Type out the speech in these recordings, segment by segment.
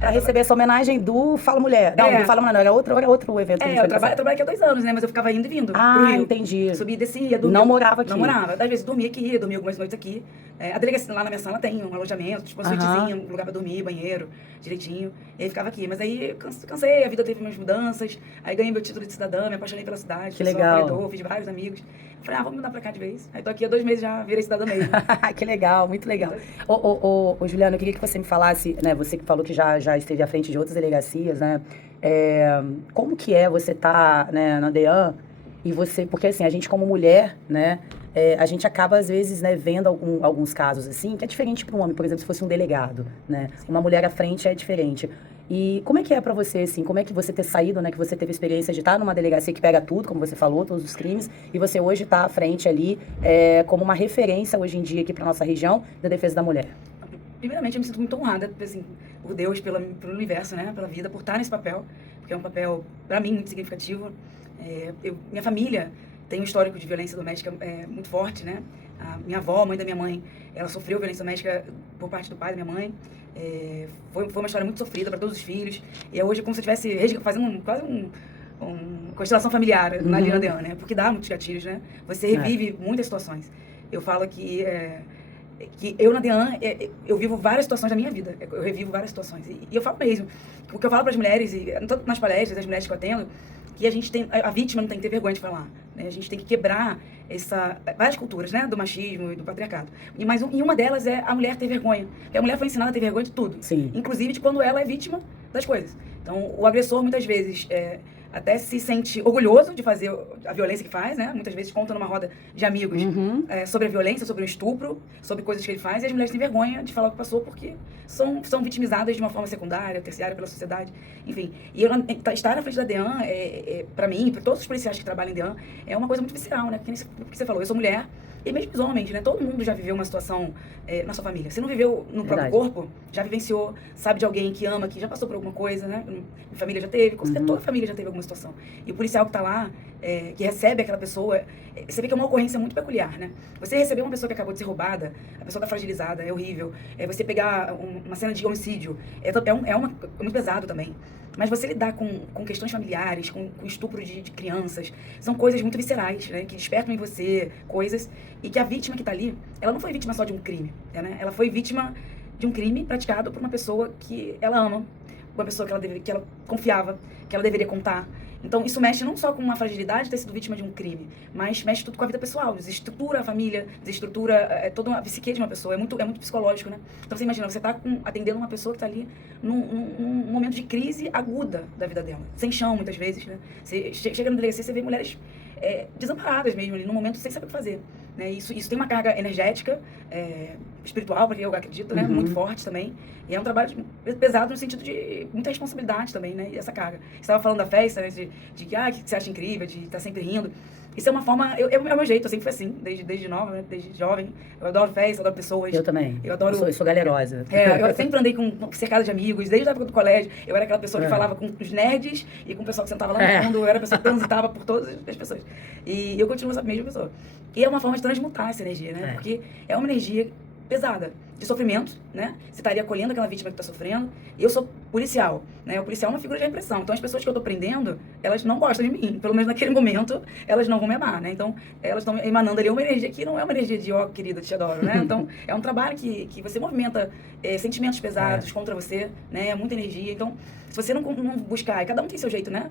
Pra receber essa homenagem do Fala Mulher. Não, do Fala Mulher não, era outro evento. Eu trabalho aqui há 2 anos, né? Mas eu ficava indo e vindo pro Rio. Entendi. Subia e descia, dormia. Não morava aqui. Não morava. Às vezes dormia aqui, dormia algumas noites aqui. A delegacia lá na minha sala tem um alojamento, tipo uma suítezinha, um lugar pra dormir, banheiro, direitinho. E aí ficava aqui. Mas aí cansei, a vida teve umas mudanças. Aí ganhei meu título de cidadã, me apaixonei pela cidade. Que legal. Acolhedor, fiz vários amigos. Falei, vamos mudar pra cá de vez. Aí tô aqui há 2 meses, já virei cidadã mesmo. Que legal, muito legal. Ô, Juliana, eu queria que você me falasse, né, você que falou que já esteve à frente de outras delegacias, né, como que é você estar, né, na DEAN e você, porque assim, a gente como mulher, né, a gente acaba às vezes, né, vendo alguns casos assim, que é diferente para um homem, por exemplo, se fosse um delegado, né, uma mulher à frente é diferente. E como é que é pra você, assim, como é que você ter saído, né, que você teve a experiência de estar numa delegacia que pega tudo, como você falou, todos os crimes, e você hoje tá à frente ali como uma referência hoje em dia aqui pra nossa região da defesa da mulher? Primeiramente, eu me sinto muito honrada, assim, por Deus, pelo universo, né, pela vida, por estar nesse papel, porque é um papel, pra mim, muito significativo. Minha família tem um histórico de violência doméstica muito forte, né? A minha avó, mãe da minha mãe, ela sofreu violência doméstica por parte do pai da minha mãe. Foi uma história muito sofrida para todos os filhos. E é hoje como se eu estivesse fazendo quase uma constelação familiar na Lina Dean, né? Porque dá muitos gatilhos, né? Você revive muitas situações. Eu falo que eu na DEAN, eu vivo várias situações da minha vida. Eu revivo várias situações. E eu falo mesmo. O que eu falo para as mulheres, e tanto nas palestras, as mulheres que eu atendo, que a gente tem, a vítima não tem que ter vergonha de falar, né? A gente tem que quebrar várias culturas, né? Do machismo e do patriarcado. E uma delas é a mulher ter vergonha. Porque a mulher foi ensinada a ter vergonha de tudo. Sim. Inclusive de quando ela é vítima das coisas. Então, o agressor, muitas vezes, até se sente orgulhoso de fazer a violência que faz, né? Muitas vezes conta numa roda de amigos sobre a violência, sobre o estupro, sobre coisas que ele faz, e as mulheres têm vergonha de falar o que passou porque são vitimizadas de uma forma secundária, terciária pela sociedade, enfim. E estar na frente da DEAN, para mim, para todos os policiais que trabalham em DEAN, é uma coisa muito visceral, né? Porque você falou, eu sou mulher, e mesmo os homens, né? Todo mundo já viveu uma situação na sua família. Se não viveu no próprio corpo, já vivenciou, sabe de alguém que ama, que já passou por alguma coisa, né? Minha família já teve, com certeza toda a família já teve alguma situação. E o policial que tá lá, que recebe aquela pessoa, você vê que é uma ocorrência muito peculiar, né? Você receber uma pessoa que acabou de ser roubada, a pessoa tá fragilizada, é horrível. Você pegar uma cena de homicídio, é muito pesado também. Mas você lidar com questões familiares, com estupro de crianças, são coisas muito viscerais, né? Que despertam em você coisas, e que a vítima que tá ali, ela não foi vítima só de um crime, né? Ela foi vítima de um crime praticado por uma pessoa que ela ama, uma pessoa que ela confiava, que ela deveria contar. Então, isso mexe não só com uma fragilidade de ter sido vítima de um crime, mas mexe tudo com a vida pessoal, desestrutura a família, desestrutura toda a psique de uma pessoa, é muito psicológico, né? Então, você imagina, você tá atendendo uma pessoa que tá ali num momento de crise aguda da vida dela, sem chão, muitas vezes, né? Você chega na delegacia, você vê mulheres desamparadas mesmo ali, num momento sem saber o que fazer, né? Isso tem uma carga energética, espiritual, porque eu acredito, né? Muito forte também. E é um trabalho pesado no sentido de muita responsabilidade também, né? E essa carga. Você estava falando da festa, né? De que você acha incrível, de estar sempre rindo. Isso é uma forma... É o meu jeito, eu sempre fui assim, desde nova, né? Desde jovem. Eu adoro festa, adoro pessoas. Eu também. Eu sou galerosa. Eu sempre andei cercada de amigos, desde a época do colégio. Eu era aquela pessoa que falava com os nerds e com o pessoal que sentava lá no fundo. Eu era a pessoa que transitava por todas as pessoas. E eu continuo essa mesma pessoa. E é uma forma de transmutar essa energia, né? Porque é uma energia pesada, de sofrimento, né? Você estaria acolhendo aquela vítima que está sofrendo. Eu sou policial, né? O policial é uma figura de repressão. Então, as pessoas que eu estou prendendo, elas não gostam de mim. Pelo menos naquele momento, elas não vão me amar, né? Então, elas estão emanando ali uma energia que não é uma energia de, ó, querida, te adoro, né? Então, é um trabalho que você movimenta sentimentos pesados contra você, né? É muita energia. Então, se você não buscar, e cada um tem seu jeito, né?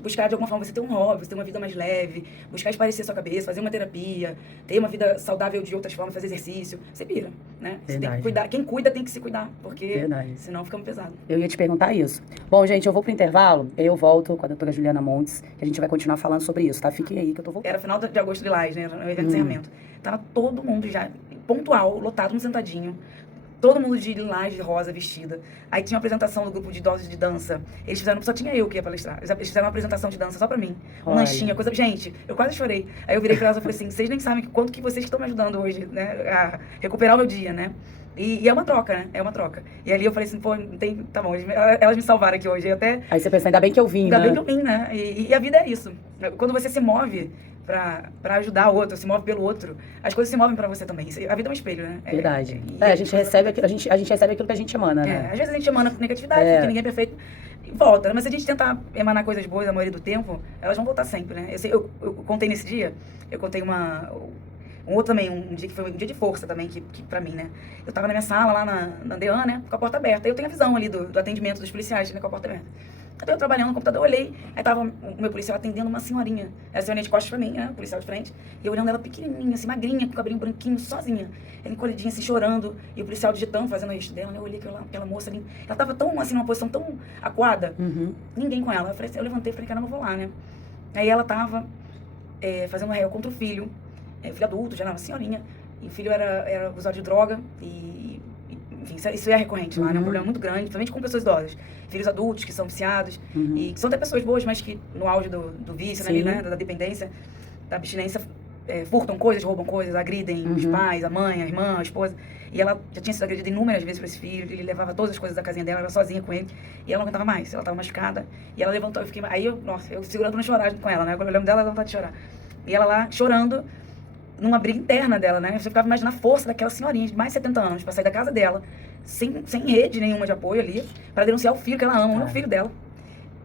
Buscar, de alguma forma, você ter um hobby, você ter uma vida mais leve, buscar espairecer sua cabeça, fazer uma terapia, ter uma vida saudável de outras formas, fazer exercício, você pira, né? Você tem que cuidar. Quem cuida tem que se cuidar, porque senão fica muito pesado. Eu ia te perguntar isso. Bom, gente, eu vou pro intervalo, aí eu volto com a doutora Juliana Montes, que a gente vai continuar falando sobre isso, tá? Fiquem aí que eu tô voltando. Era final de agosto de Lilás, né? No evento de encerramento. Tava todo mundo já, pontual, lotado, um sentadinho. Todo mundo de lilás, de rosa, vestida. Aí tinha uma apresentação do grupo de idosos de dança. Eles fizeram, só tinha eu que ia palestrar. Eles fizeram uma apresentação de dança só pra mim. Um lanchinho, coisa... Gente, eu quase chorei. Aí eu virei pra elas e falei assim, vocês nem sabem quanto que vocês estão me ajudando hoje, né? A recuperar o meu dia, né? E é uma troca, né? É uma troca. E ali eu falei assim, pô, não tem... Tá bom, elas me salvaram aqui hoje. Aí você pensa, ainda bem que eu vim, Ainda né? bem que eu vim, né? E a vida é isso. Quando você se move pra ajudar o outro, se move pelo outro, as coisas se movem pra você também. A vida é um espelho, né? Verdade. A gente recebe aquilo, a gente recebe aquilo que a gente emana, né? Às vezes a gente emana negatividade, porque ninguém é perfeito, e volta. Mas se a gente tentar emanar coisas boas a maioria do tempo, elas vão voltar sempre, né? Eu contei nesse dia, eu contei um outro também, um dia que foi um dia de força também, que pra mim, né? Eu tava na minha sala, lá na DEAN, né? Com a porta aberta. Aí eu tenho a visão ali do atendimento dos policiais, né? Com a porta aberta. Então eu trabalhando no computador, eu olhei, aí tava o meu policial atendendo uma senhorinha. Ela senhorinha de costas pra mim, né? O policial de frente. E eu olhando ela pequenininha, assim, magrinha, com o cabelinho branquinho, sozinha. Ela encolhidinha, assim, chorando. E o policial digitando, fazendo o registro dela. Eu olhei aquela moça ali. Ela tava tão, assim, numa posição tão acuada. Ninguém com ela. Eu levantei e falei, caramba, eu vou lá, né? Aí ela tava fazendo um réu contra o filho. Filho adulto, já era uma senhorinha. E o filho era usuário de droga. Enfim, isso é recorrente lá, né? É um problema muito grande, principalmente com pessoas idosas. Filhos adultos que são viciados, e que são até pessoas boas, mas que no auge do vício, né, da dependência, da abstinência, furtam coisas, roubam coisas, agridem os pais, a mãe, a irmã, a esposa. E ela já tinha sido agredida inúmeras vezes por esse filho, ele levava todas as coisas da casinha dela, ela era sozinha com ele, e ela não aguentava mais, ela estava machucada, e ela levantou, eu segurando pra não chorar junto com ela, né? Quando eu lembro dela, ela vontade de chorar. E ela lá, chorando, numa briga interna dela, né? Você ficava imaginando a força daquela senhorinha de mais de 70 anos pra sair da casa dela, sem rede nenhuma de apoio ali, pra denunciar o filho que ela ama, o filho dela.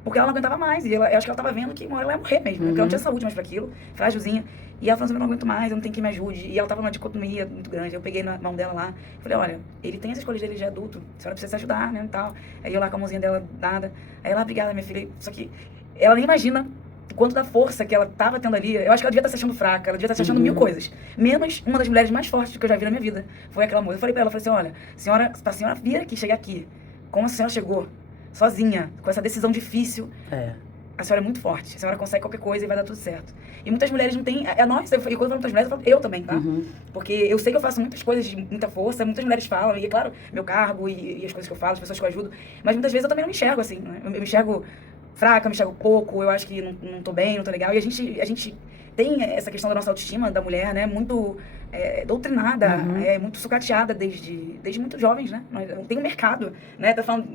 Porque ela não aguentava mais. E eu acho que ela tava vendo que uma hora ela ia morrer mesmo, porque ela não tinha saúde mais pra aquilo, frágilzinha. E ela falou assim, eu não aguento mais, eu não tenho quem me ajude. E ela tava numa dicotomia muito grande. Eu peguei na mão dela lá, falei, olha, ele tem essas coisas dele de adulto, a senhora precisa se ajudar, né, e tal. Aí eu lá com a mãozinha dela dada. Aí ela, obrigada, minha filha. Só que ela nem imagina o quanto da força que ela tava tendo ali. Eu acho que ela devia estar se achando fraca, ela devia estar se achando mil coisas. Menos uma das mulheres mais fortes que eu já vi na minha vida. Foi aquela moça. Eu falei pra ela, falei assim, olha, pra senhora vir aqui, chegar aqui, como a senhora chegou, sozinha, com essa decisão difícil, a senhora é muito forte. A senhora consegue qualquer coisa e vai dar tudo certo. E muitas mulheres não têm... nós, e quando eu falo muitas mulheres, eu falo eu também, tá? Porque eu sei que eu faço muitas coisas de muita força, muitas mulheres falam, e é claro, meu cargo e as coisas que eu falo, as pessoas que eu ajudo, mas muitas vezes eu também não me enxergo assim, né? Eu me enxergo fraca, me enxergo pouco, eu acho que não tô bem, não tô legal. E a gente tem essa questão da nossa autoestima da mulher, né? Muito doutrinada, muito sucateada desde muito jovens, né? Tem um mercado, né? Tá falando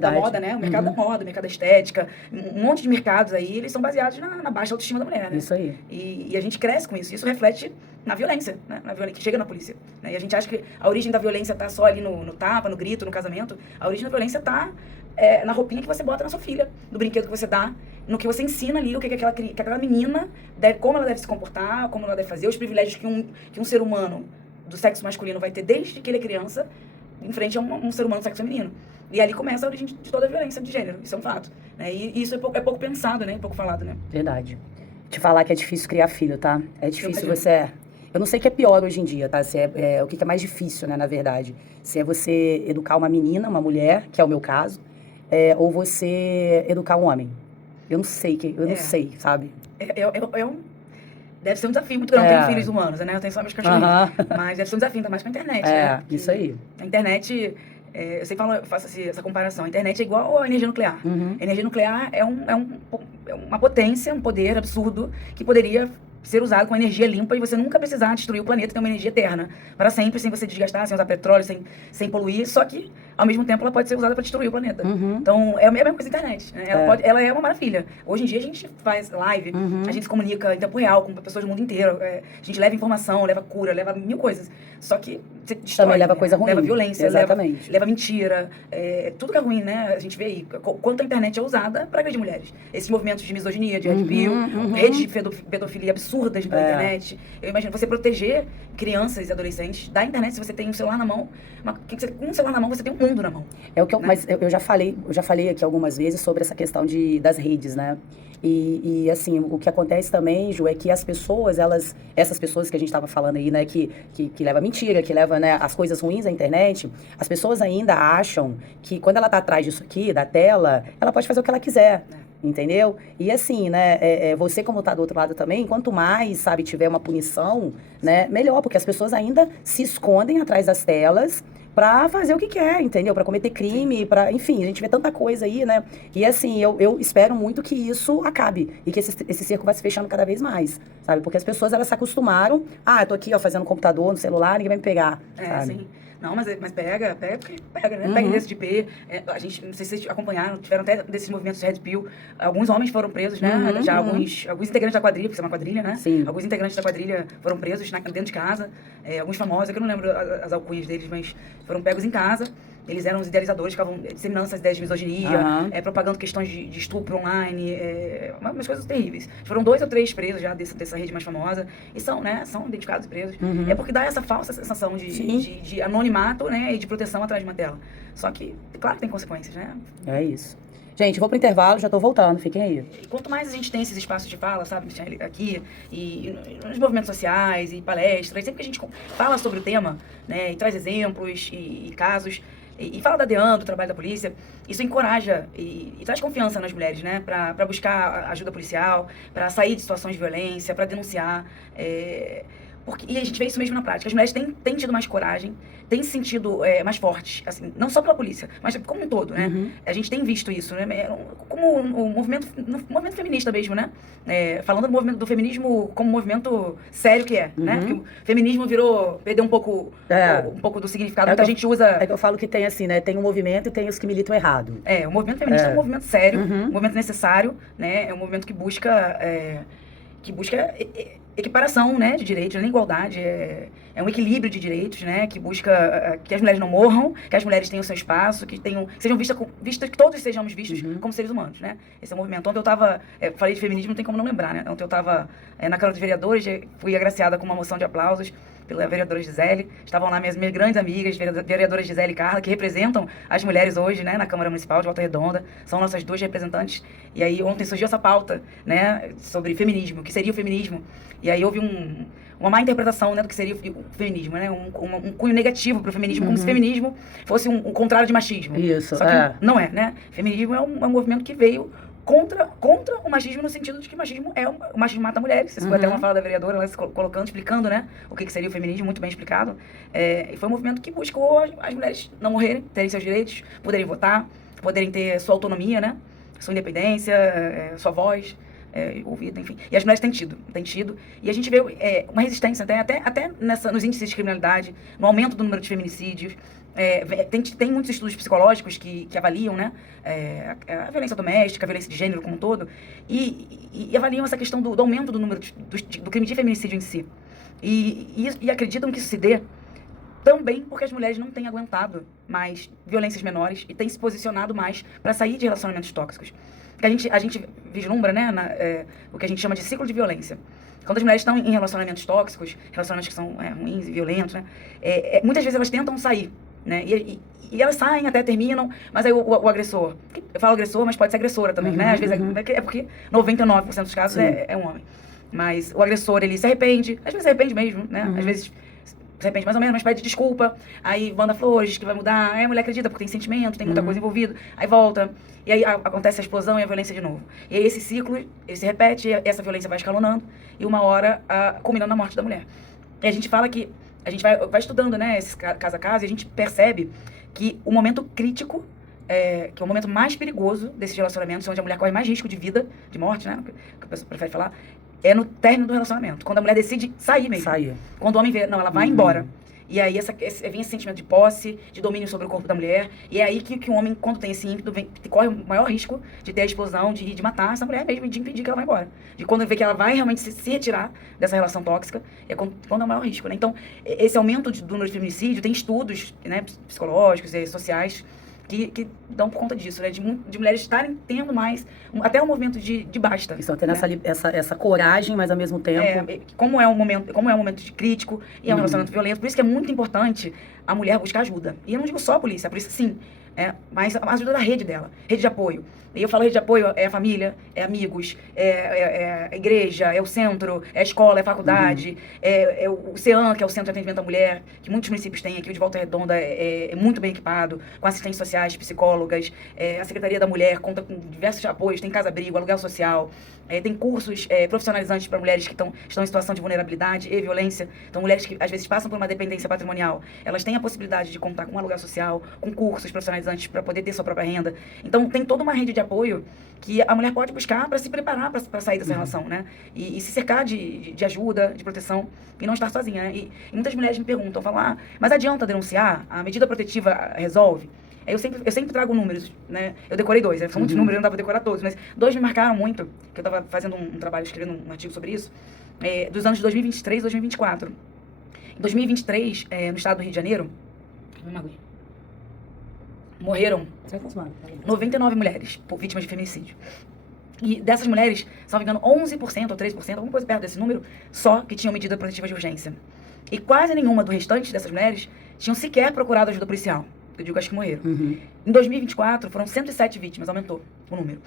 da moda, né? O mercado da moda, o mercado da estética, um monte de mercados aí, eles são baseados na baixa autoestima da mulher, né? Isso aí. E a gente cresce com isso. Isso reflete na violência, né? Na violência que chega na polícia. Né? E a gente acha que a origem da violência tá só ali no tapa, no grito, no casamento. A origem da violência tá na roupinha que você bota na sua filha, no brinquedo que você dá, no que você ensina ali, o que aquela menina como ela deve se comportar, como ela deve fazer, os privilégios que um ser humano do sexo masculino vai ter desde que ele é criança, em frente a um ser humano do sexo feminino. E ali começa a origem de toda a violência de gênero, isso é um fato. Né? E isso é pouco pensado, né? Pouco falado, né? Verdade. Te falar que é difícil criar filho, tá? É difícil Eu não sei o que é pior hoje em dia, tá? Se o que é mais difícil, né, na verdade. Se é você educar uma menina, uma mulher, que é o meu caso, ou você educar um homem. Eu não sei, não sei, sabe? Deve ser um desafio muito grande. Eu tenho filhos humanos, né? Eu tenho só meus cachorrinhos. Mas deve ser um desafio, ainda mais com a internet, né? Isso aí. A internet, eu sempre faço essa comparação. A internet é igual à energia nuclear. A energia nuclear é uma potência, um poder absurdo que poderia ser usado com energia limpa e você nunca precisar destruir o planeta, ter uma energia eterna para sempre, sem você desgastar, sem usar petróleo, sem poluir, só que ao mesmo tempo ela pode ser usada para destruir o planeta. Então é a mesma coisa da internet, né? Ela é uma maravilha. Hoje em dia a gente faz live, a gente se comunica em tempo real com pessoas do mundo inteiro, a gente leva informação, leva cura, leva mil coisas, só que você destrói, também leva coisa ruim, leva violência, exatamente. leva mentira, tudo que é ruim, né? A gente vê aí quanto a internet é usada para agredir mulheres. Esses movimentos de misoginia, de red pill, redes de pedofilia absurdas pela internet. Eu imagino você proteger crianças e adolescentes da internet se você tem um celular na mão. Com um celular na mão você tem um mundo na mão. Né? Mas eu já falei aqui algumas vezes sobre essa questão das redes, né? E assim, o que acontece também, Ju, é que as pessoas, essas pessoas que a gente estava falando aí, né, que leva mentira, que leva, né, as coisas ruins à internet, as pessoas ainda acham que quando ela tá atrás disso aqui, da tela, ela pode fazer o que ela quiser. Entendeu? E assim, né, você como tá do outro lado também, quanto mais, sabe, tiver uma punição, né, melhor, porque as pessoas ainda se escondem atrás das telas pra fazer o que quer, entendeu? Pra cometer crime, enfim, a gente vê tanta coisa aí, né? E assim, eu espero muito que isso acabe e que esse cerco vai se fechando cada vez mais, sabe? Porque as pessoas, elas se acostumaram, eu tô aqui, ó, fazendo computador, no celular, ninguém vai me pegar, sabe? Sim. Não, mas pega porque pega, né? Pega endereço de IP. A gente, não sei se vocês acompanharam, tiveram até desses movimentos de Red Pill. Alguns homens foram presos, né? Já alguns integrantes da quadrilha, porque isso é uma quadrilha, né? Sim. Alguns integrantes da quadrilha foram presos dentro de casa. Alguns famosos, que eu não lembro as alcunhas deles, mas foram pegos em casa. Eles eram os idealizadores, ficavam disseminando essas ideias de misoginia, propagando questões de estupro online, umas coisas terríveis. Foram 2 ou 3 presos já dessa rede mais famosa, e são identificados e presos. É porque dá essa falsa sensação de anonimato, né, e de proteção atrás de uma tela. Só que, claro que tem consequências, né? É isso. Gente, vou pro intervalo, já tô voltando, fiquem aí. E quanto mais a gente tem esses espaços de fala, sabe, Michele, aqui, e nos movimentos sociais, e palestras, sempre que a gente fala sobre o tema, né, e traz exemplos e casos, e fala da DEAN, do trabalho da polícia, isso encoraja e traz confiança nas mulheres, né? Para buscar ajuda policial, para sair de situações de violência, para denunciar. E a gente vê isso mesmo na prática. As mulheres têm tido mais coragem, têm se sentido mais fortes, assim, não só pela polícia, mas como um todo, né? A gente tem visto isso, né? Como o movimento feminista mesmo, né? Falando do feminismo como um movimento sério que é, né? Porque o feminismo perdeu um pouco do significado que a gente usa. É que eu falo que tem assim, né? Tem um movimento e tem os que militam errado. O movimento feminista é um movimento sério, um movimento necessário, né? É um movimento que busca equiparação, né, de direitos, não é igualdade, é um equilíbrio de direitos, né, que busca que as mulheres não morram, que as mulheres tenham seu espaço, que sejam vistas, que todos sejamos vistos como seres humanos, né. Esse é um movimento. Ontem eu estava, falei de feminismo, não tem como não lembrar, né. Ontem eu estava na Câmara dos Vereadores, fui agraciada com uma moção de aplausos pela vereadora Gisele. Estavam lá minhas grandes amigas, vereadoras Gisele e Carla, que representam as mulheres hoje, né, na Câmara Municipal de Volta Redonda. São nossas 2 representantes. E aí ontem surgiu essa pauta, né, sobre feminismo, o que seria o feminismo. E aí houve uma má interpretação, né, do que seria o feminismo, né, um cunho negativo para o feminismo, como se feminismo fosse um contrário de machismo. Isso, só que não é, né? Feminismo é um movimento que veio contra o machismo, no sentido de que o machismo mata mulheres. Você foi até uma fala da vereadora, ela se colocando, explicando, né, o que seria o feminismo, muito bem explicado. E foi um movimento que buscou as mulheres não morrerem, terem seus direitos, poderem votar, poderem ter sua autonomia, né, sua independência, sua voz ouvida, enfim. E as mulheres têm tido. E a gente vê uma resistência até nos índices de criminalidade, no aumento do número de feminicídios. Tem muitos estudos psicológicos que avaliam, né, a violência doméstica, a violência de gênero como um todo, e avaliam essa questão do aumento do número do crime de feminicídio em si. E acreditam que isso se dê também porque as mulheres não têm aguentado mais violências menores e têm se posicionado mais para sair de relacionamentos tóxicos. Porque a gente vislumbra, né, o que a gente chama de ciclo de violência. Quando as mulheres estão em relacionamentos tóxicos, relacionamentos que são ruins e violentos, né, muitas vezes elas tentam sair, né, e elas saem, até terminam, mas aí o agressor, eu falo agressor, mas pode ser agressora também, né, às vezes é porque 99% dos casos é um homem. Mas o agressor, ele se arrepende, às vezes se arrepende mesmo, né, às vezes se arrepende mais ou menos, mas pede desculpa, aí manda flores, diz que vai mudar, aí a mulher acredita porque tem sentimento, tem muita coisa envolvida, aí volta, e aí acontece a explosão e a violência de novo. E aí esse ciclo, ele se repete, essa violência vai escalonando, e uma hora culminando na morte da mulher. E a gente fala que, a gente vai estudando, né, esse caso a caso, e a gente percebe que o momento crítico, que é o momento mais perigoso desses relacionamentos, onde a mulher corre mais risco de vida, de morte, né, que a pessoa prefere falar, é no término do relacionamento. Quando a mulher decide sair mesmo. Quando o homem vê, não, ela vai embora. E aí vem esse sentimento de posse, de domínio sobre o corpo da mulher. E é aí que o homem, quando tem esse ímpeto, corre o maior risco de ter a explosão, de matar essa mulher mesmo, de impedir que ela vá embora. De quando ele vê que ela vai realmente se retirar dessa relação tóxica, é quando é o maior risco, né? Então, esse aumento do número de feminicídio, tem estudos, né, psicológicos e sociais, que dão por conta disso, né? De mulheres estarem tendo mais, até um movimento de basta. Estão tendo, né, essa coragem, mas ao mesmo tempo... Como é um momento de crítico e é um relacionamento violento, por isso que é muito importante a mulher buscar ajuda. E eu não digo só a polícia sim, mas a ajuda da rede dela, rede de apoio. E eu falo rede de apoio, é a família, é amigos, é a igreja, é o centro, é a escola, é a faculdade, é o CEAM, que é o Centro de Atendimento à Mulher, que muitos municípios têm aqui, o de Volta Redonda é muito bem equipado, com assistentes sociais, psicólogas, a Secretaria da Mulher conta com diversos apoios, tem casa-abrigo, aluguel social, tem cursos profissionalizantes para mulheres que estão em situação de vulnerabilidade e violência. Então, mulheres que às vezes passam por uma dependência patrimonial, elas têm tem a possibilidade de contar com um aluguel social, com cursos profissionalizantes para poder ter sua própria renda. Então, tem toda uma rede de apoio que a mulher pode buscar para se preparar para sair dessa relação, né? E se cercar de ajuda, de proteção, e não estar sozinha, né? E muitas mulheres me perguntam, falam, mas adianta denunciar? A medida protetiva resolve? Eu sempre trago números, né? Eu decorei 2, são muitos números, eu não dava pra decorar todos, mas 2 me marcaram muito, que eu estava fazendo um trabalho, escrevendo um artigo sobre isso, dos anos de 2023 e 2024. Em 2023, no estado do Rio de Janeiro, morreram 99 mulheres vítimas de feminicídio. E dessas mulheres, salvo engano, 11% ou 3%, alguma coisa perto desse número, só que tinham medida protetiva de urgência. E quase nenhuma do restante dessas mulheres tinham sequer procurado ajuda policial. Eu digo, acho que morreram. Em 2024, foram 107 vítimas, aumentou o número.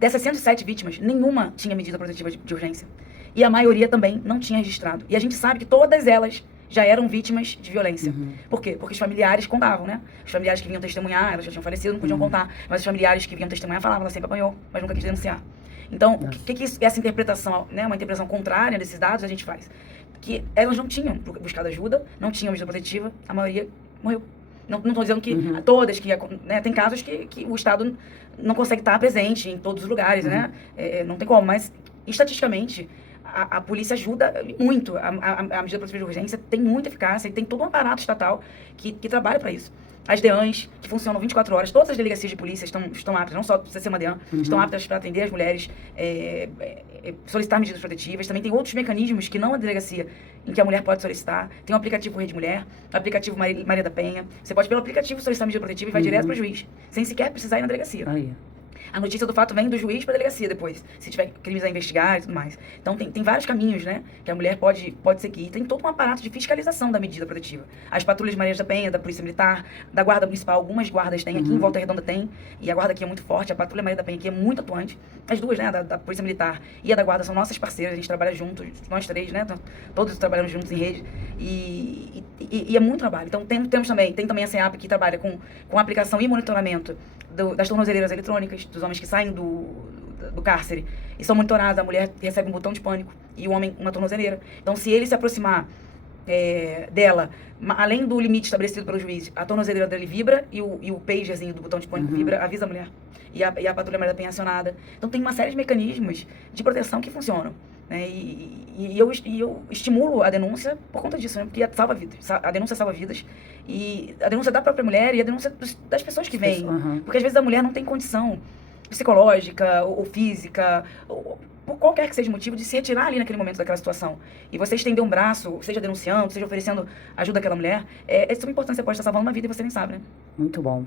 Dessas 107 vítimas, nenhuma tinha medida protetiva de urgência. E a maioria também não tinha registrado. E a gente sabe que todas elas já eram vítimas de violência. Por quê? Porque os familiares contavam, né? Os familiares que vinham testemunhar, elas já tinham falecido, não podiam contar. Mas os familiares que vinham testemunhar falavam, ela sempre apanhou, mas nunca quis denunciar. Então, o que essa interpretação, né, uma interpretação contrária desses dados, a gente faz? Que elas não tinham buscado ajuda, não tinham medida protetiva, a maioria morreu. Não estou dizendo que todas, né, tem casos que o Estado não consegue estar presente em todos os lugares, né? Não tem como, mas estatisticamente a polícia ajuda muito. A medida protetiva de urgência tem muita eficácia e tem todo um aparato estatal que trabalha para isso. As DEANs, que funcionam 24 horas, todas as delegacias de polícia estão aptas, não só precisa ser uma DEAN, estão aptas para atender as mulheres, solicitar medidas protetivas. Também tem outros mecanismos que não a delegacia, em que a mulher pode solicitar. Tem o aplicativo Rede Mulher, o aplicativo Maria da Penha. Você pode, pelo aplicativo, solicitar medida protetiva e vai direto para o juiz, sem sequer precisar ir na delegacia. A notícia do fato vem do juiz para a delegacia depois, se tiver crimes a investigar e tudo mais. Então, tem vários caminhos, né, que a mulher pode seguir. Tem todo um aparato de fiscalização da medida protetiva. As patrulhas de Maria da Penha, da Polícia Militar, da Guarda Municipal, algumas guardas têm, aqui em Volta Redonda tem, e a guarda aqui é muito forte, a Patrulha Maria da Penha aqui é muito atuante. As duas, né, da Polícia Militar e a da Guarda são nossas parceiras, a gente trabalha juntos, nós três, né, todos trabalhamos juntos em rede, e é muito trabalho. Então, tem também a CEAP que trabalha com aplicação e monitoramento das tornozeleiras eletrônicas, dos homens que saem do cárcere e são monitorados. A mulher recebe um botão de pânico e o homem uma tornozeleira. Então, se ele se aproximar dela, além do limite estabelecido pelo juiz, a tornozeleira dele vibra e o pagerzinho do botão de pânico vibra, avisa a mulher. E a Patrulha Maria da Penha é acionada. Então, tem uma série de mecanismos de proteção que funcionam. Né? E eu estimulo a denúncia por conta disso, né? Porque salva vidas. A denúncia salva vidas. E a denúncia da própria mulher e a denúncia das pessoas que vêm. Porque às vezes a mulher não tem condição psicológica ou física, ou por qualquer que seja o motivo, de se retirar ali naquele momento daquela situação. E você estender um braço, seja denunciando, seja oferecendo ajuda àquela mulher, é super importante. Você pode estar salvando uma vida e você nem sabe, né? Muito bom.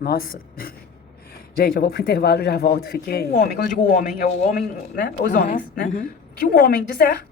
Nossa. Gente, eu vou pro intervalo e já volto. Fiquei aí. O homem, quando eu digo o homem, é o homem, né? Os homens, né? Que um homem disser,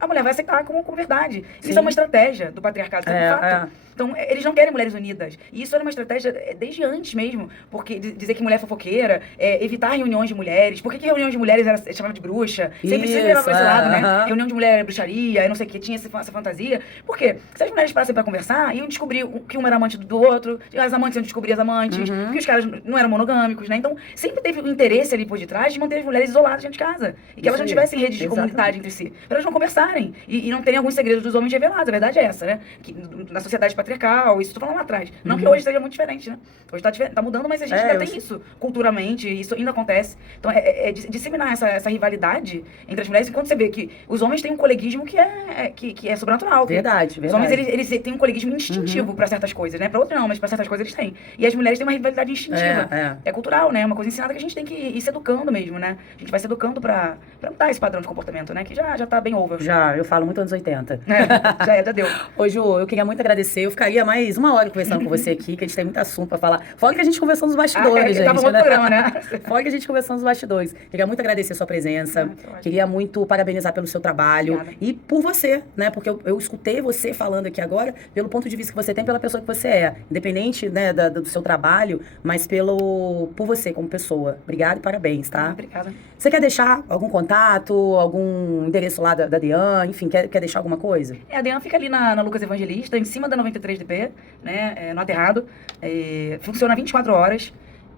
a mulher vai aceitar como verdade. Sim. Isso é uma estratégia do patriarcado, de fato. Então, eles não querem mulheres unidas. E isso era uma estratégia desde antes mesmo. Porque dizer que mulher é fofoqueira, evitar reuniões de mulheres. Por que reunião de mulheres era chamada de bruxa? Sempre se levava para esse lado, né? Reunião de mulher é bruxaria, eu não sei o que, tinha essa fantasia. Por quê? Se as mulheres parassem para conversar, iam descobrir que um era amante do outro, as amantes iam descobrir as amantes, que os caras não eram monogâmicos, né? Então, sempre teve um interesse ali por detrás de manter as mulheres isoladas dentro de casa. E que elas não tivessem redes de comunidade entre si. Para elas não conversarem. E não terem alguns segredos dos homens revelados. A verdade é essa, né? Que na sociedade patriarcal, isso tô falando lá atrás. Não que hoje seja muito diferente, né? Hoje tá mudando, mas a gente ainda tem isso culturalmente, isso ainda acontece. Então, disseminar essa rivalidade entre as mulheres, enquanto você vê que os homens têm um coleguismo que é sobrenatural. Verdade. Os homens, eles têm um coleguismo instintivo para certas coisas, né? Para outros não, mas para certas coisas eles têm. E as mulheres têm uma rivalidade instintiva. É cultural, né? É uma coisa ensinada que a gente tem que ir se educando mesmo, né? A gente vai se educando para mudar esse padrão de comportamento, né? Que já tá bem over. Já, eu falo muito anos 80. Já deu. Ô, Ju, eu queria muito agradecer. Eu ficaria mais uma hora conversando com você aqui, que a gente tem muito assunto pra falar. Fora que a gente conversou nos bastidores, gente. Tava no programa, né? Fora que a gente conversou nos bastidores. Queria muito agradecer a sua presença. Queria muito parabenizar pelo seu trabalho. Obrigada. E por você, né? Porque eu escutei você falando aqui agora pelo ponto de vista que você tem, pela pessoa que você é. Independente, né, do seu trabalho, mas por você como pessoa. Obrigada e parabéns, tá? Obrigada. Você quer deixar algum contato, algum endereço lá da DEAN? Enfim, quer deixar alguma coisa? A DEAN fica ali na Lucas Evangelista, em cima da 93DP, né, no Aterrado. Funciona 24 horas.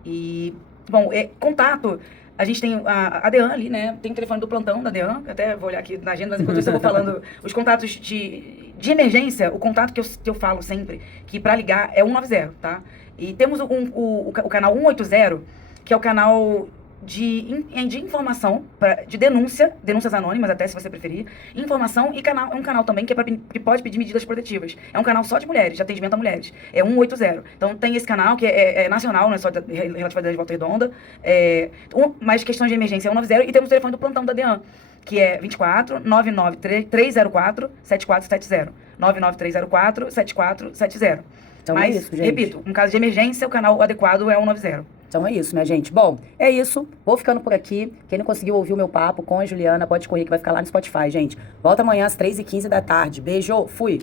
E, bom, contato, A gente tem a DEAN ali, né? Tem o telefone do plantão da DEAN, até vou olhar aqui na agenda, mas enquanto isso eu vou falando os contatos de emergência, o contato que eu falo sempre, que para ligar é 190, tá? E temos o canal 180, que é o canal de informação, de denúncias anônimas até, se você preferir, informação, e um canal também que pode pedir medidas protetivas. É um canal só de mulheres, de atendimento a mulheres. É 180. Então tem esse canal que é nacional, não é só relatividade de Volta Redonda, mas questões de emergência é 190, e temos o telefone do plantão da DEAN, que é 24 99304 7470. 99304 7470. Então Mas, é isso, gente. repito, em caso de emergência, o canal adequado é 190. Então é isso, minha gente. Bom, é isso. Vou ficando por aqui. Quem não conseguiu ouvir o meu papo com a Juliana, pode correr que vai ficar lá no Spotify, gente. Volta amanhã às 3h15 da tarde. Beijo, fui!